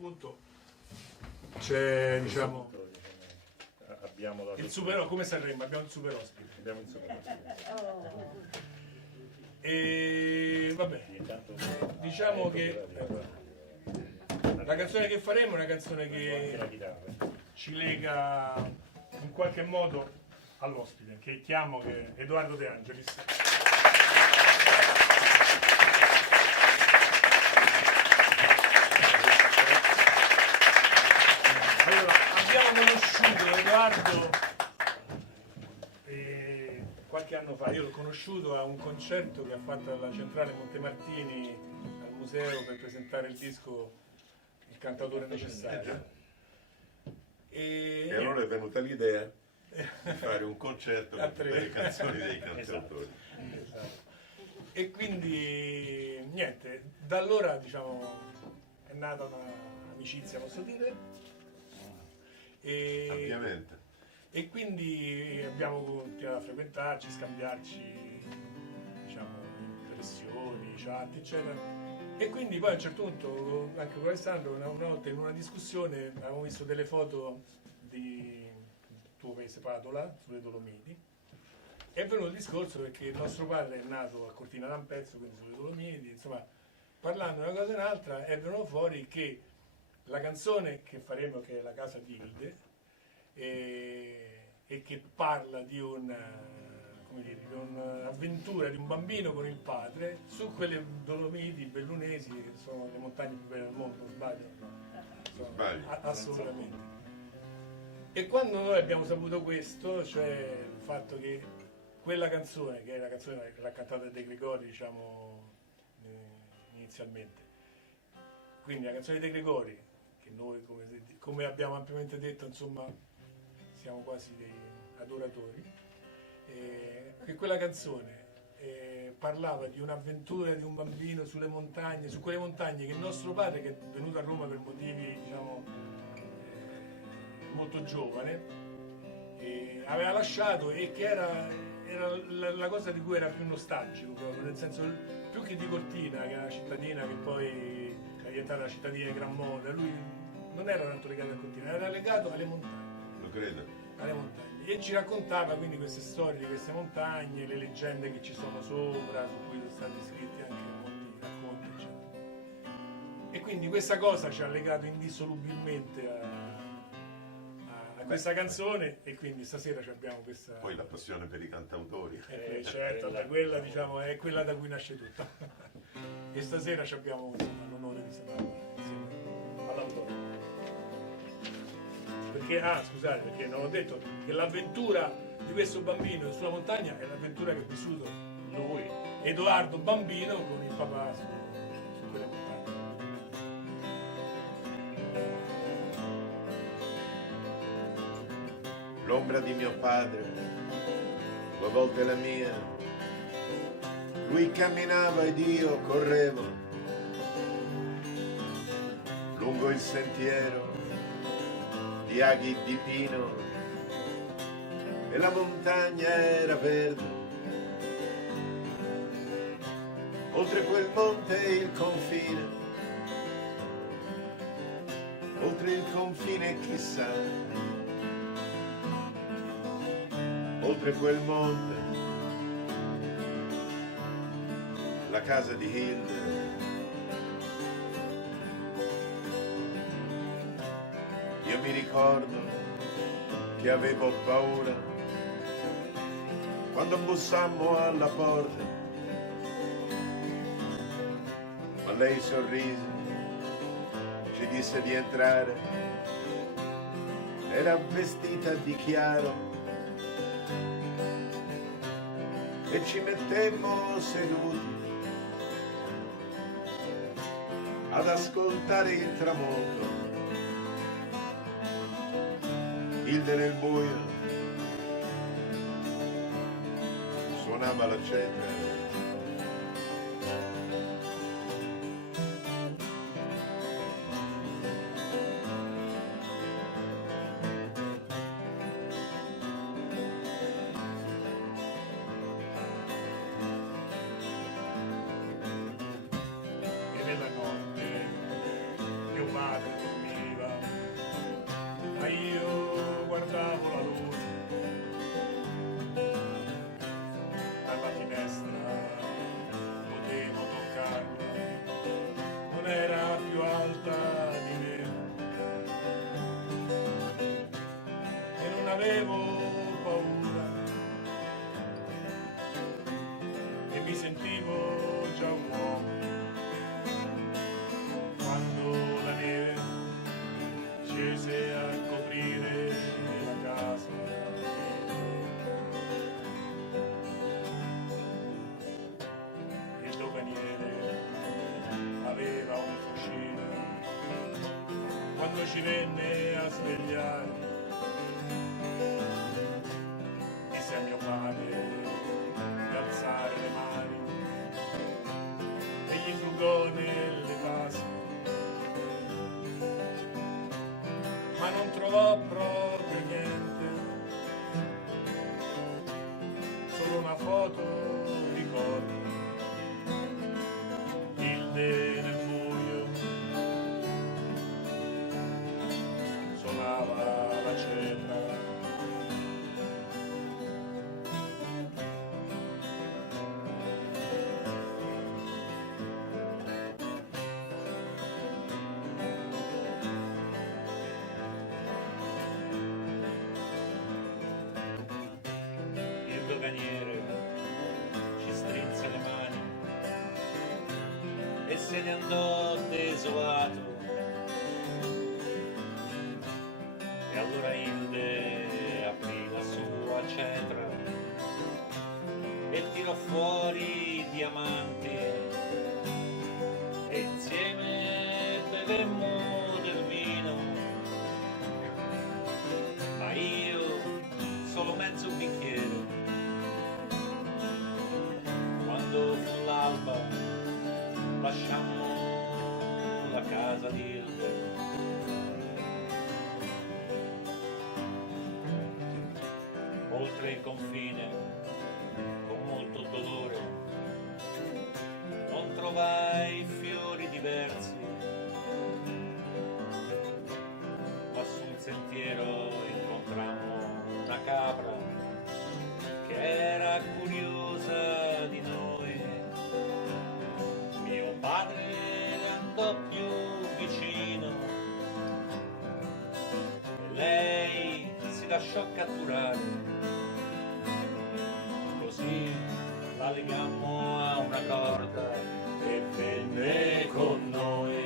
punto c'è, diciamo, abbiamo il super, come Sanremo, abbiamo il super ospite. Abbiamo il super ospite. E vabbè, diciamo che la canzone che faremo è una canzone che ci lega in qualche modo all'ospite, che chiamo che è Edoardo De Angelis. Allora, abbiamo conosciuto Edoardo qualche anno fa, io l'ho conosciuto a un concerto che ha fatto alla Centrale Montemartini al museo per presentare il disco Il cantautore necessario. E allora è venuta l'idea di fare un concerto con tutte le canzoni dei cantautori. Esatto. E quindi niente, da allora diciamo è nata un'amicizia, posso dire. Ovviamente. E quindi abbiamo continuato a frequentarci, scambiarci, diciamo, impressioni, chat, eccetera. E quindi poi a un certo punto, anche con Alessandro, una volta in una discussione avevamo visto delle foto di tuo paese Padova, sulle Dolomiti. E è venuto il discorso perché il nostro padre è nato a Cortina d'Ampezzo, quindi sulle Dolomiti, insomma, parlando di una cosa e un'altra, è venuto fuori che la canzone che faremo, che è La casa di Hilde, e che parla di un'avventura di un bambino con il padre su quelle Dolomiti bellunesi, che sono le montagne più belle del mondo, sbaglio? Assolutamente. E quando noi abbiamo saputo questo, cioè il fatto che quella canzone, che è la canzone che l'ha cantata De Gregori, diciamo, inizialmente, quindi la canzone di De Gregori, che noi, come abbiamo ampiamente detto, insomma, siamo quasi dei adoratori, che quella canzone parlava di un'avventura di un bambino sulle montagne, su quelle montagne che il nostro padre, che è venuto a Roma per motivi, diciamo, molto giovane, aveva lasciato, e che era la cosa di cui era più nostalgico, proprio, nel senso, più che di Cortina, che è una cittadina che poi è diventata la cittadina di gran moda, lui non era tanto legato a Cortina, era legato alle montagne. Credo. Alle montagne, e ci raccontava quindi queste storie di queste montagne, le leggende che ci sono sopra, su cui sono stati scritti anche molti racconti, eccetera. E quindi questa cosa ci ha legato indissolubilmente a questa canzone, e quindi stasera abbiamo questa. Poi la passione per i cantautori. Certo, quella, diciamo, è quella da cui nasce tutto. E stasera abbiamo l'onore di stare insieme all'autore. Perché, scusate, perché non ho detto che l'avventura di questo bambino sulla montagna è l'avventura che ha vissuto lui, Edoardo bambino, con il papà su quelle montagne. L'ombra di mio padre, 2 volte la mia, lui camminava ed io correvo lungo il sentiero di aghi di pino, e la montagna era verde, oltre quel monte il confine, oltre il confine chissà, oltre quel monte la casa di Hilde. Io mi ricordo che avevo paura quando bussammo alla porta, ma lei sorrise, ci disse di entrare, era vestita di chiaro, e ci mettemmo seduti ad ascoltare il tramonto. Hilde nel buio suonava la cetra, e nella notte mio padre avevo paura e mi sentivo già un uomo quando la neve scese a coprire la casa. Il doganiere aveva un fucile quando ci venne a svegliare. Disse a mio padre di alzare le mani e gli frugò nelle tasche, ma non trovò proprio niente, solo una foto ricordo, Hilde nel buio suonava la cella. Il doganiere ci strinse le mani e se ne andò desolato. E allora Hilde aprì la sua cetra e tirò fuori i diamanti e insieme bevemmo del vino, ma io solo mezzo bicchiere. Quando fu l'alba lasciammo la casa di Hilde. Oltre il confine, con molto dolore, non trovai fiori diversi, ma sul sentiero incontrammo una capra che era curiosa di noi. Mio padre andò più vicino e lei si lasciò catturare. Così la legammo a una corda e venne con noi.